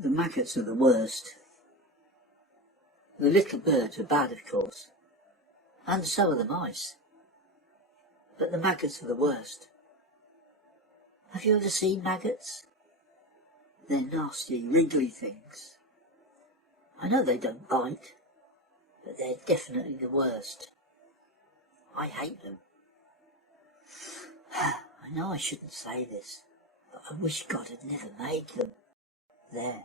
The maggots are the worst. The little birds are bad, of course, and so are the mice. But the maggots are the worst. Have you ever seen maggots? They're nasty, wriggly things. I know they don't bite, but they're definitely the worst. I hate them. I know I shouldn't say this, but I wish God had never made them. There.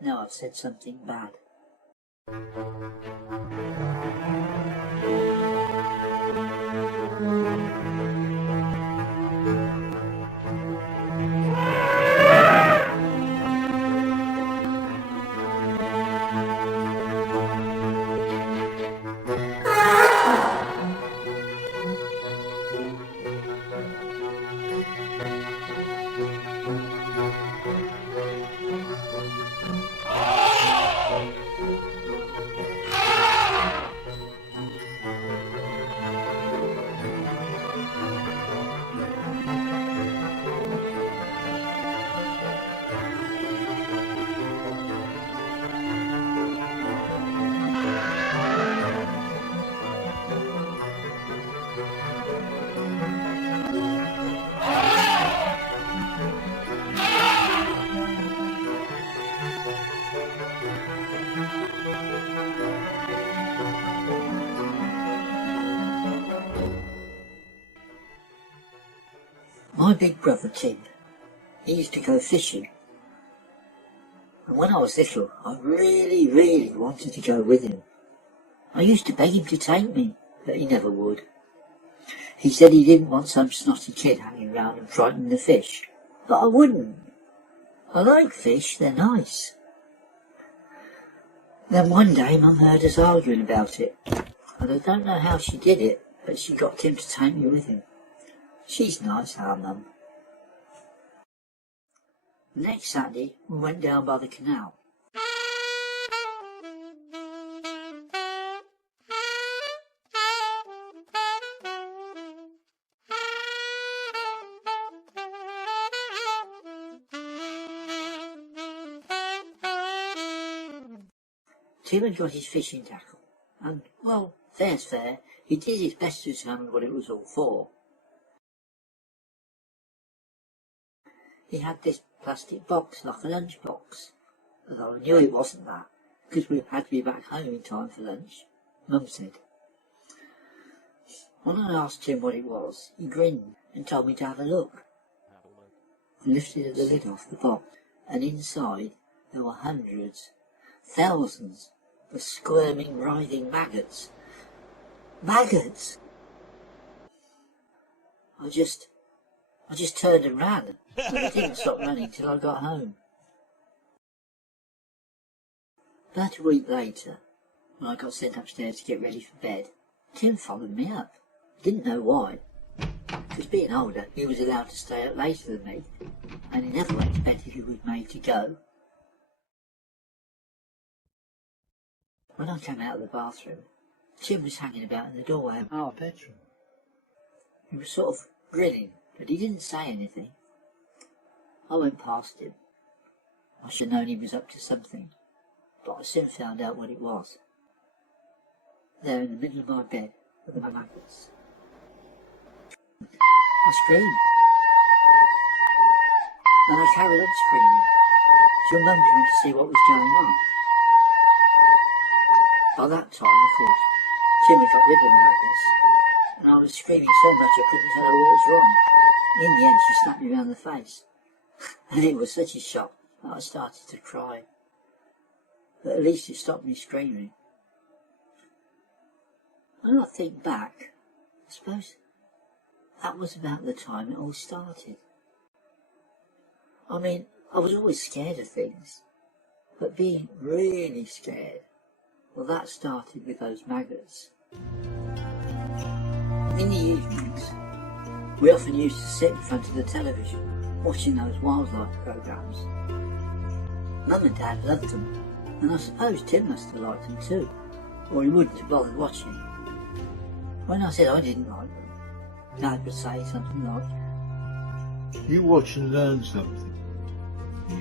Now I've said something bad. My big brother Tim, he used to go fishing, and when I was little I really wanted to go with him. I used to beg him to take me, but he never would. He said he didn't want some snotty kid hanging around and frightening the fish, but I wouldn't. I like fish, they're nice. Then one day Mum heard us arguing about it, and I don't know how she did it, but she got Tim to take me with him. She's nice, our Mum. The next Saturday we went down by the canal. Tim had got his fishing tackle, and, well, fair's fair, he did his best to determine what it was all for. He had this plastic box like a lunch box, although I knew it wasn't that, because we had to be back home in time for lunch, Mum said. When I asked Tim what it was, he grinned and told me to have a look. I lifted the lid off the box, and inside there were hundreds, thousands of squirming, writhing maggots. Maggots! I just turned and ran, and I didn't stop running till I got home. About a week later, when I got sent upstairs to get ready for bed, Tim followed me up. Didn't know why, because being older, he was allowed to stay up later than me, and he never went to bed if he was made to go. When I came out of the bathroom, Tim was hanging about in the doorway of our bedroom. He was sort of grinning, but he didn't say anything. I went past him. I should have known he was up to something, but I soon found out what it was. There in the middle of my bed were the maggots. I screamed, and I carried on screaming till Mum came to see what was going on. By that time, of course, Tim had got rid of the maggots, and I was screaming so much I couldn't tell her what was wrong. In the end, she slapped me round the face, and it was such a shock that I started to cry. But at least it stopped me screaming. When I think back, I suppose that was about the time it all started. I mean, I was always scared of things, but being really scared, well, that started with those maggots. In the evenings, we often used to sit in front of the television, watching those wildlife programmes. Mum and Dad loved them, and I suppose Tim must have liked them too, or he wouldn't have bothered watching. When I said I didn't like them, Dad would say something like, "You watch and learn something.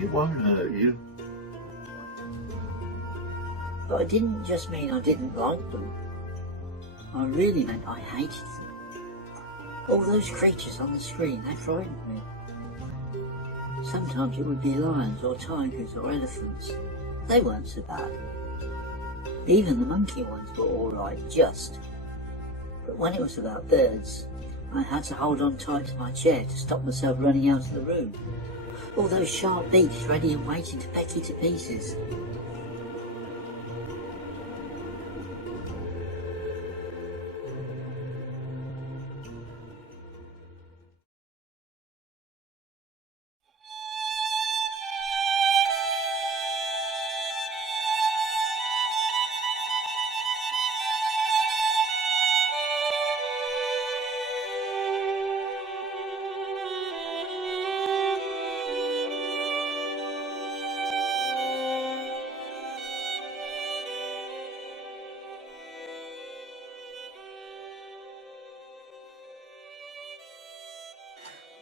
It won't hurt you. But I didn't just mean I didn't like them. I really meant I hated them. All those creatures on the screen, they frightened me. Sometimes it would be lions or tigers or elephants. They weren't so bad. Even the monkey ones were alright, just. But when it was about birds, I had to hold on tight to my chair to stop myself running out of the room. All those sharp beaks ready and waiting to peck you to pieces.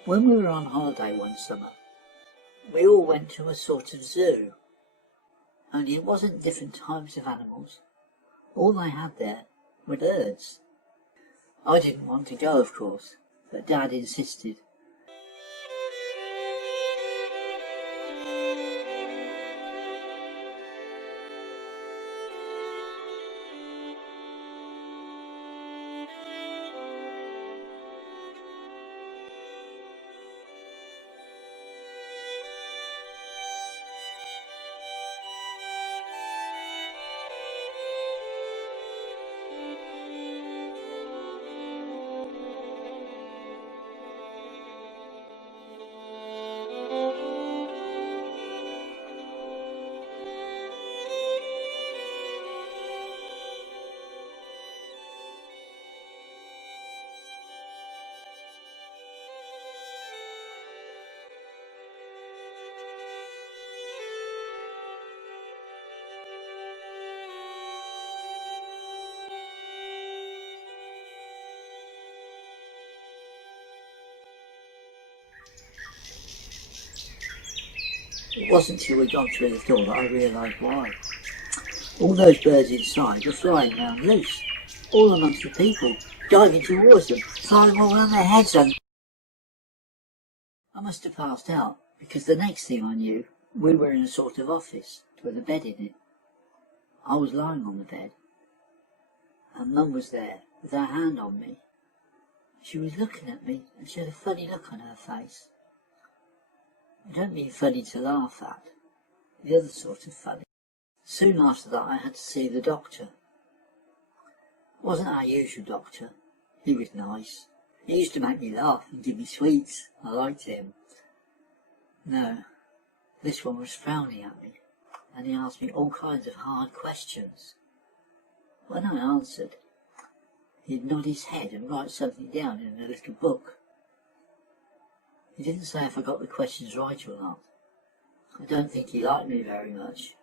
When we were on holiday one summer, we all went to a sort of zoo, only it wasn't different types of animals. All they had there were birds. I didn't want to go, of course, but Dad insisted. It wasn't till we got through the door that I realised why. All those birds inside were flying round loose, all amongst the people, diving towards them, flying all around their heads and... I must have passed out, because the next thing I knew, we were in a sort of office with a bed in it. I was lying on the bed, and Mum was there with her hand on me. She was looking at me, and she had a funny look on her face. I don't mean funny to laugh at, the other sort of funny. Soon after that I had to see the doctor. It wasn't our usual doctor. He was nice. He used to make me laugh and give me sweets. I liked him. No, this one was frowning at me, and he asked me all kinds of hard questions. When I answered, he'd nod his head and write something down in a little book. He didn't say if I got the questions right or not. I don't think he liked me very much.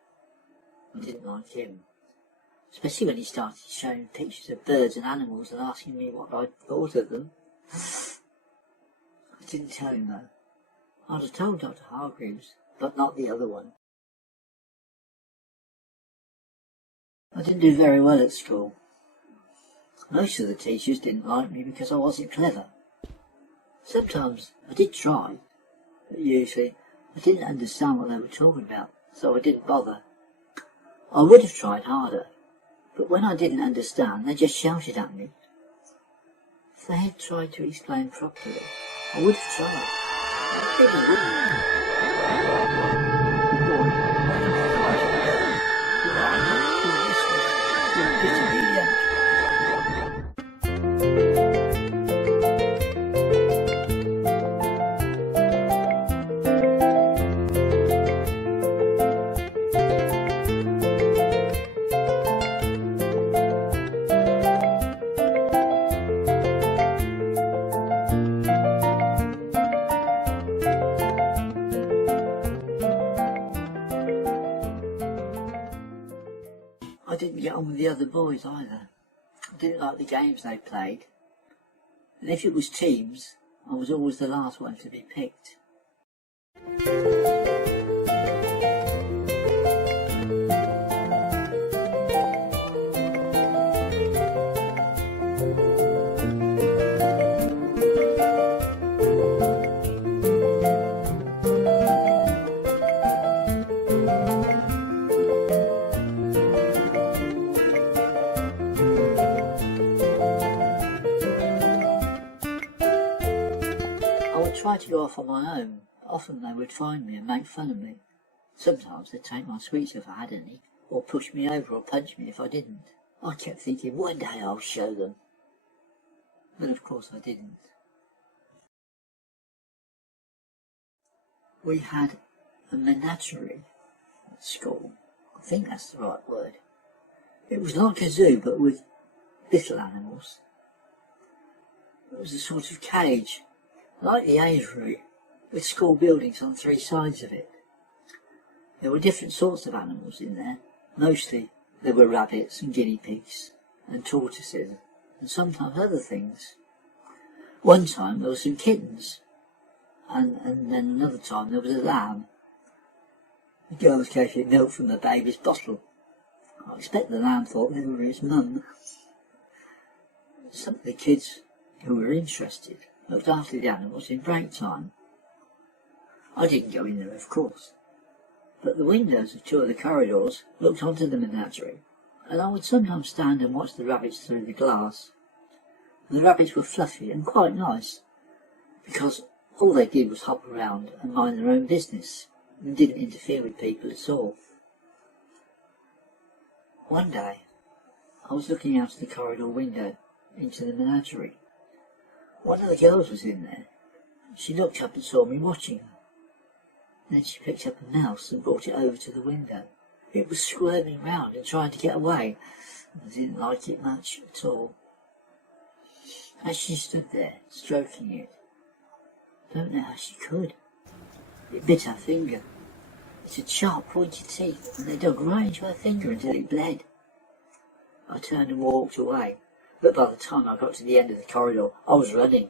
I didn't like him. Especially when he started showing pictures of birds and animals and asking me what I'd thought of them. I didn't tell him though. I'd have told Dr. Hargreaves, but not the other one. I didn't do very well at school. Most of the teachers didn't like me because I wasn't clever. Sometimes I did try, but usually I didn't understand what they were talking about, so I didn't bother. I would have tried harder, but when I didn't understand, they just shouted at me. If they had tried to explain properly, I would have tried. I really wouldn't. I didn't get on with the other boys either. I didn't like the games they played. And if it was teams, I was always the last one to be picked. off on my own. Often they would find me and make fun of me. Sometimes they'd take my sweets if I had any, or push me over or punch me if I didn't. I kept thinking, one day I'll show them. But of course I didn't. We had a menagerie at school. I think that's the right word. It was like a zoo, but with little animals. It was a sort of cage, like the aviary, with school buildings on 3 sides of it. There were different sorts of animals in there. Mostly there were rabbits and guinea pigs and tortoises and sometimes other things. One time there were some kittens, and then another time there was a lamb. The girls gave it milk from the baby's bottle. I expect the lamb thought they were his mum. Some of the kids who were interested looked after the animals in break time. I didn't go in there, of course, but the windows of 2 of the corridors looked onto the menagerie, and I would sometimes stand and watch the rabbits through the glass. The rabbits were fluffy and quite nice, because all they did was hop around and mind their own business, and didn't interfere with people at all. One day, I was looking out of the corridor window into the menagerie. One of the girls was in there. She looked up and saw me watching her. Then she picked up a mouse and brought it over to the window. It was squirming round and trying to get away. I didn't like it much at all. As she stood there, stroking it, I don't know how she could. It bit her finger. It had sharp, pointed teeth, and they dug right into her finger until it bled. I turned and walked away, but by the time I got to the end of the corridor, I was running.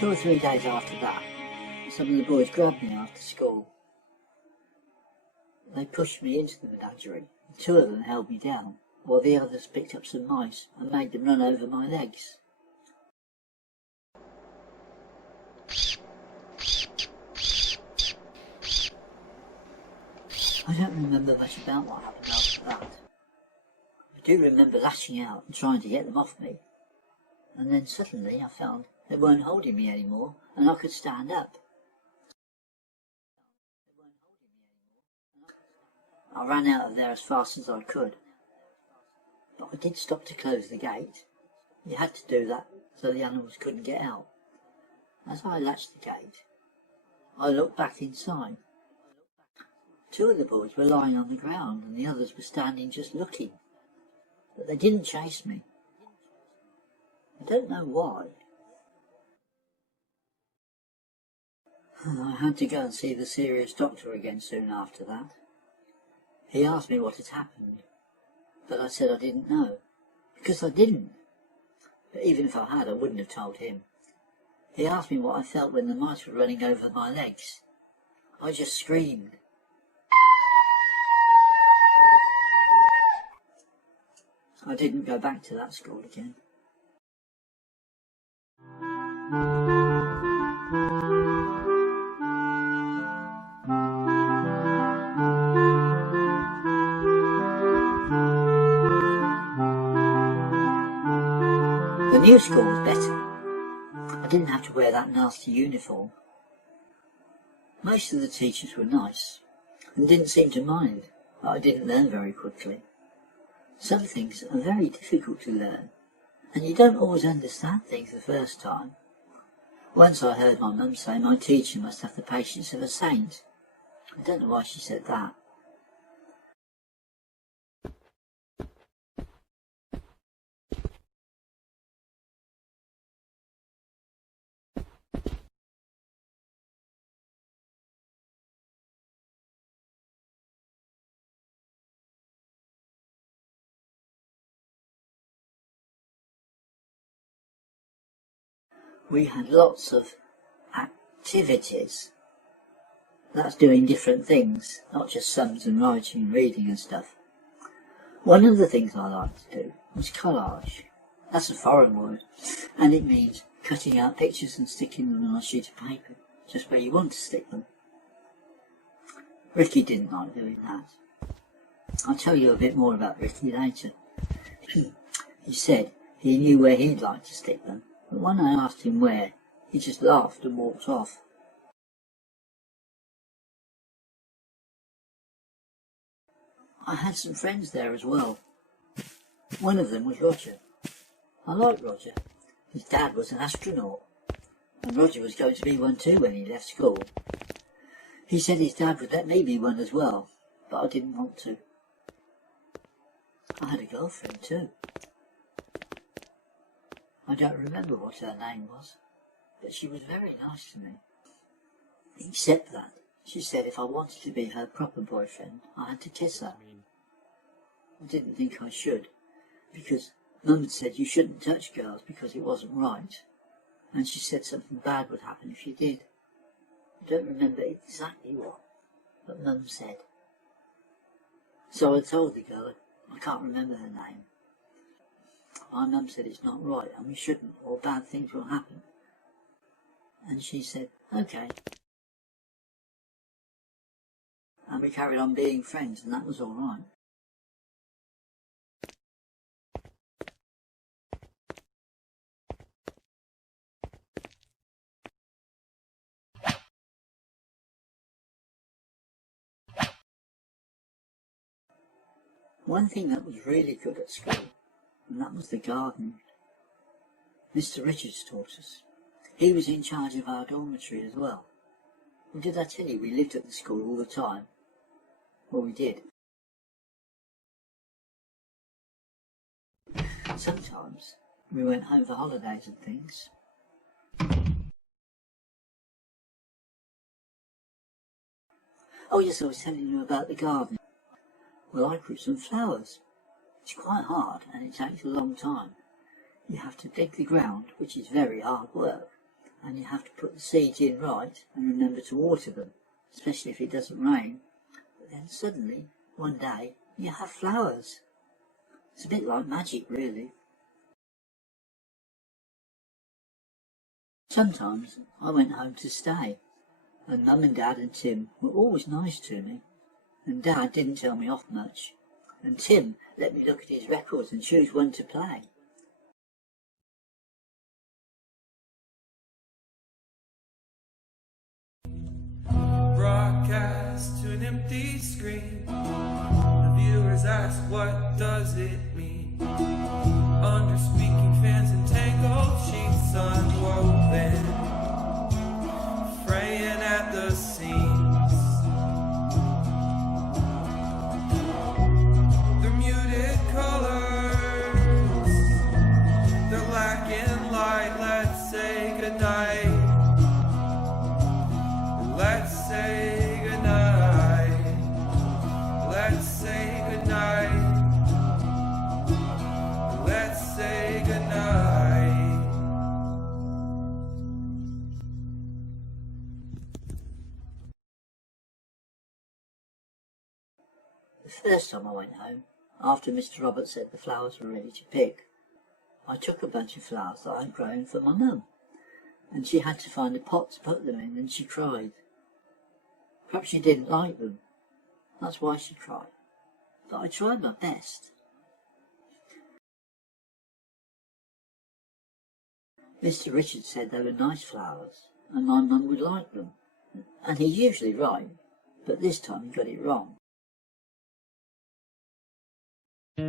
Two or 3 days after that, some of the boys grabbed me after school. They pushed me into the menagerie. 2 of them held me down, while the others picked up some mice and made them run over my legs. I don't remember much about what happened after that. I do remember lashing out and trying to get them off me, and then suddenly I found they weren't holding me anymore and I could stand up. I ran out of there as fast as I could, but I did stop to close the gate. You had to do that so the animals couldn't get out. As I latched the gate, I looked back inside. 2 of the boys were lying on the ground and the others were standing just looking, but they didn't chase me. I don't know why. I had to go and see the serious doctor again soon after that. He asked me what had happened, but I said I didn't know, because I didn't. But even if I had, I wouldn't have told him. He asked me what I felt when the mice were running over my legs. I just screamed. I didn't go back to that school again. The new school was better. I didn't have to wear that nasty uniform. Most of the teachers were nice and didn't seem to mind that I didn't learn very quickly. Some things are very difficult to learn, and you don't always understand things the first time. Once I heard my mum say my teacher must have the patience of a saint. I don't know why she said that. we had lots of activities. That's doing different things, not just sums and writing and reading and stuff. One of the things I liked to do was collage. That's a foreign word, and it means cutting out pictures and sticking them on a sheet of paper, just where you want to stick them. Ricky didn't like doing that. I'll tell you a bit more about Ricky later. He said he knew where he'd like to stick them, but when I asked him where, he just laughed and walked off. I had some friends there as well. One of them was Roger. I liked Roger. His dad was an astronaut, and Roger was going to be one too when he left school. He said his dad would let me be one as well, but I didn't want to. I had a girlfriend too. I don't remember what her name was, but she was very nice to me. Except that she said if I wanted to be her proper boyfriend, I had to kiss her. I didn't think I should, because Mum had said you shouldn't touch girls because it wasn't right, and she said something bad would happen if you did. I don't remember exactly what, but Mum said. So I told the girl, I can't remember her name. My mum said it's not right and we shouldn't, or bad things will happen. And she said, okay. And we carried on being friends, and that was all right. One thing that was really good at school, and that was the garden. Mr. Richards taught us. He was in charge of our dormitory as well. Well, did I tell you we lived at the school all the time? Well, we did. Sometimes we went home for holidays and things. Oh yes, I was telling you about the garden. Well, I grew some flowers. It's quite hard and it takes a long time. You have to dig the ground, which is very hard work, and you have to put the seeds in right and remember to water them, especially if it doesn't rain. But then suddenly, one day, you have flowers. It's a bit like magic, really. Sometimes I went home to stay, and Mum and Dad and Tim were always nice to me, and Dad didn't tell me off much, and Tim let me look at his records and choose one to play. Broadcast to an empty screen. The viewers ask, what does it mean? Under speaking fans and tangled sheets unwoven, fraying at the seams. They're muted colors, they're lacking light. Let's say goodnight. Let's say goodnight. Let's say goodnight. Let's say goodnight. The first time I went home, after Mr. Roberts said the flowers were ready to pick, I took a bunch of flowers that I'd grown for my mum, and she had to find a pot to put them in, and she cried. Perhaps she didn't like them. That's why she cried. But I tried my best. Mr. Richards said they were nice flowers, and my mum would like them. And he's usually right, but this time he got it wrong. I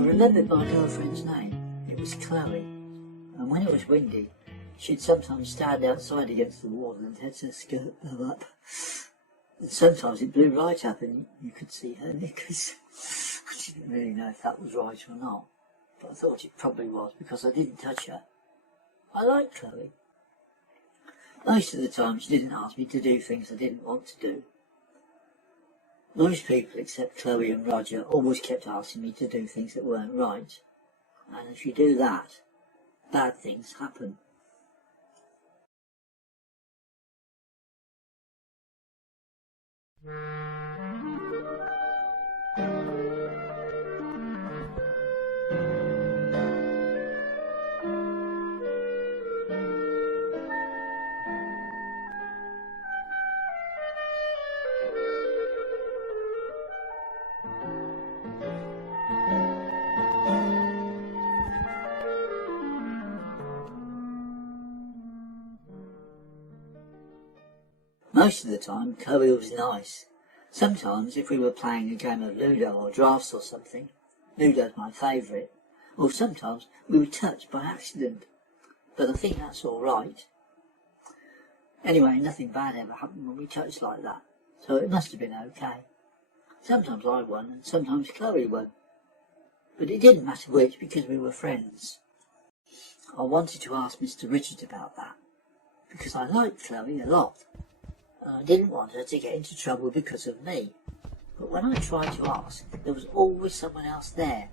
remembered my girlfriend's name. It was Chloe, and when it was windy, she'd sometimes stand outside against the wall and let her skirt blow up. And sometimes it blew right up and you could see her knickers. I didn't really know if that was right or not, but I thought it probably was because I didn't touch her. I liked Chloe. Most of the time she didn't ask me to do things I didn't want to do. Most people except Chloe and Roger always kept asking me to do things that weren't right. And if you do that, bad things happen. Most of the time, Chloe was nice. Sometimes, if we were playing a game of Ludo or drafts or something, Ludo's my favourite, or sometimes we were touched by accident, but I think that's all right. Anyway, nothing bad ever happened when we touched like that, so it must have been okay. Sometimes I won and sometimes Chloe won, but it didn't matter which because we were friends. I wanted to ask Mr. Richards about that, because I liked Chloe a lot. And I didn't want her to get into trouble because of me. But when I tried to ask, there was always someone else there,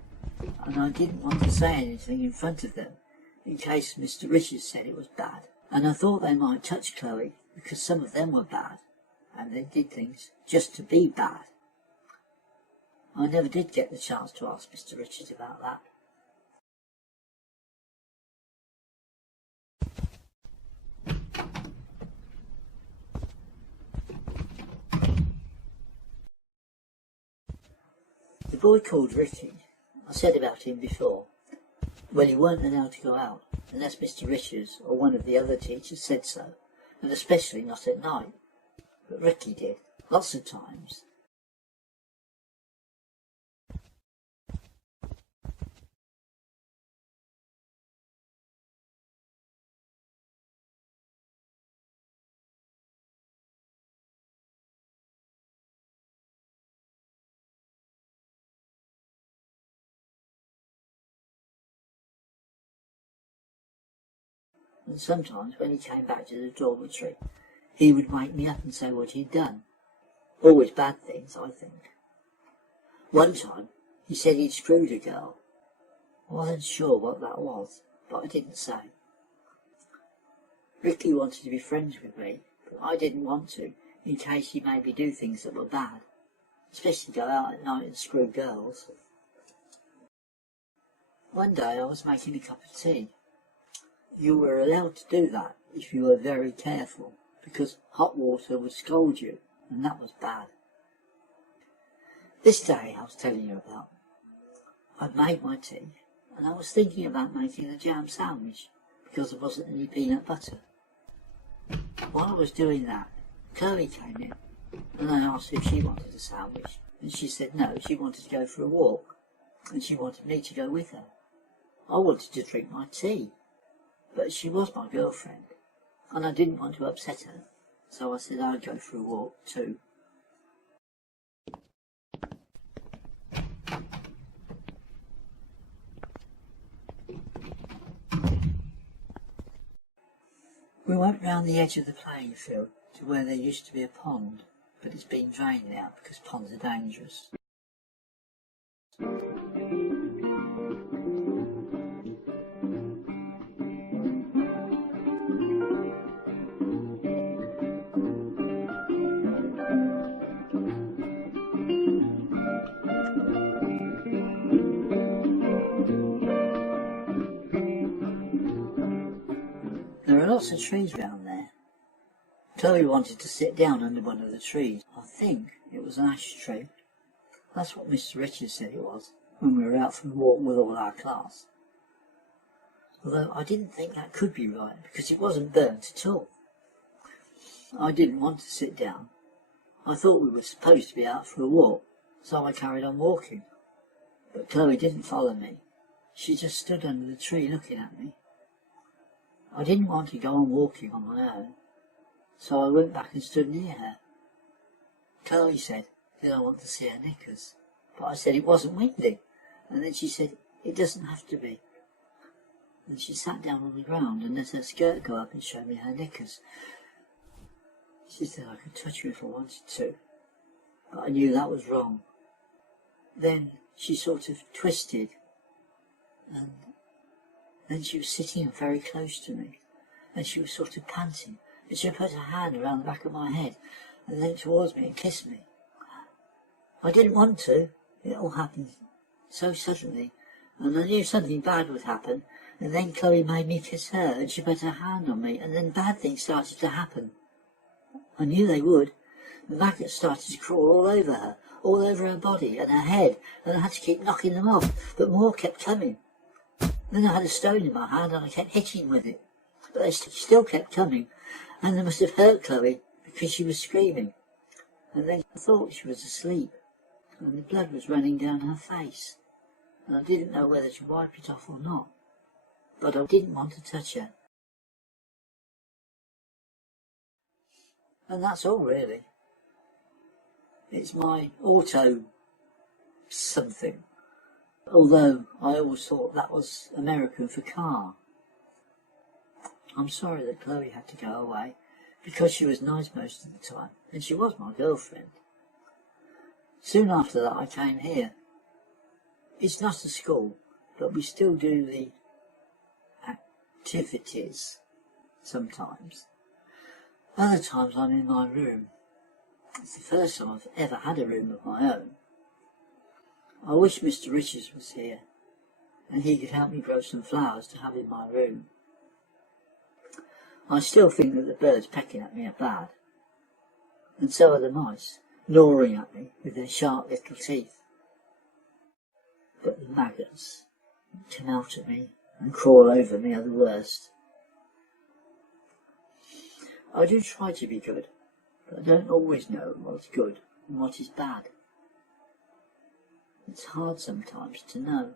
and I didn't want to say anything in front of them, in case Mr. Richards said it was bad. And I thought they might touch Chloe, because some of them were bad, and they did things just to be bad. I never did get the chance to ask Mr. Richards about that. The boy called Ricky, I said about him before. Well, he weren't allowed to go out, unless Mr. Richards or one of the other teachers said so, and especially not at night. But Ricky did, lots of times. And sometimes when he came back to the dormitory, he would wake me up and say what he'd done. Always bad things, I think. One time, he said he'd screwed a girl. I wasn't sure what that was, but I didn't say. Ricky wanted to be friends with me, but I didn't want to, in case he made me do things that were bad, especially go out at night and screw girls. One day I was making a cup of tea. You were allowed to do that if you were very careful, because hot water would scald you, and that was bad. This day I was telling you about, I'd made my tea, and I was thinking about making a jam sandwich, because there wasn't any peanut butter. While I was doing that, Chloe came in, and I asked if she wanted a sandwich, and she said no, she wanted to go for a walk, and she wanted me to go with her. I wanted to drink my tea, but she was my girlfriend, and I didn't want to upset her, so I said I'd go for a walk too. We went round the edge of the playing field to where there used to be a pond, but it's been drained now because ponds are dangerous. There are lots of trees round there. Chloe wanted to sit down under one of the trees. I think it was an ash tree. That's what Mr. Richards said it was when we were out for a walk with all our class. Although I didn't think that could be right because it wasn't burnt at all. I didn't want to sit down. I thought we were supposed to be out for a walk, so I carried on walking. But Chloe didn't follow me. She just stood under the tree looking at me. I didn't want to go on walking on my own, so I went back and stood near her. Chloe said, did I want to see her knickers? But I said it wasn't windy. And then she said, it doesn't have to be. And she sat down on the ground and let her skirt go up and show me her knickers. She said I could touch her if I wanted to, but I knew that was wrong. Then she sort of twisted, and then she was sitting very close to me, and she was sort of panting, and she put her hand around the back of my head and leant towards me and kissed me. I didn't want to. It all happened so suddenly, and I knew something bad would happen, and then Chloe made me kiss her, and she put her hand on me, and then bad things started to happen. I knew they would. The maggots started to crawl all over her, all over her body and her head, and I had to keep knocking them off, but more kept coming. Then I had a stone in my hand and I kept hitting with it, but they still kept coming, and they must have hurt Chloe because she was screaming. And then I thought she was asleep, and the blood was running down her face, and I didn't know whether to wipe it off or not, but I didn't want to touch her. And that's all really. It's my auto something, although I always thought that was American for car. I'm sorry that Chloe had to go away, because she was nice most of the time, and she was my girlfriend. Soon after that I came here. It's not a school, but we still do the activities sometimes. Other times I'm in my room. It's the first time I've ever had a room of my own. I wish Mr. Richards was here, and he could help me grow some flowers to have in my room. I still think that the birds pecking at me are bad, and so are the mice, gnawing at me with their sharp little teeth. But the maggots that come out at me and crawl over me are the worst. I do try to be good, but I don't always know what's good and what is bad. It's hard sometimes to know.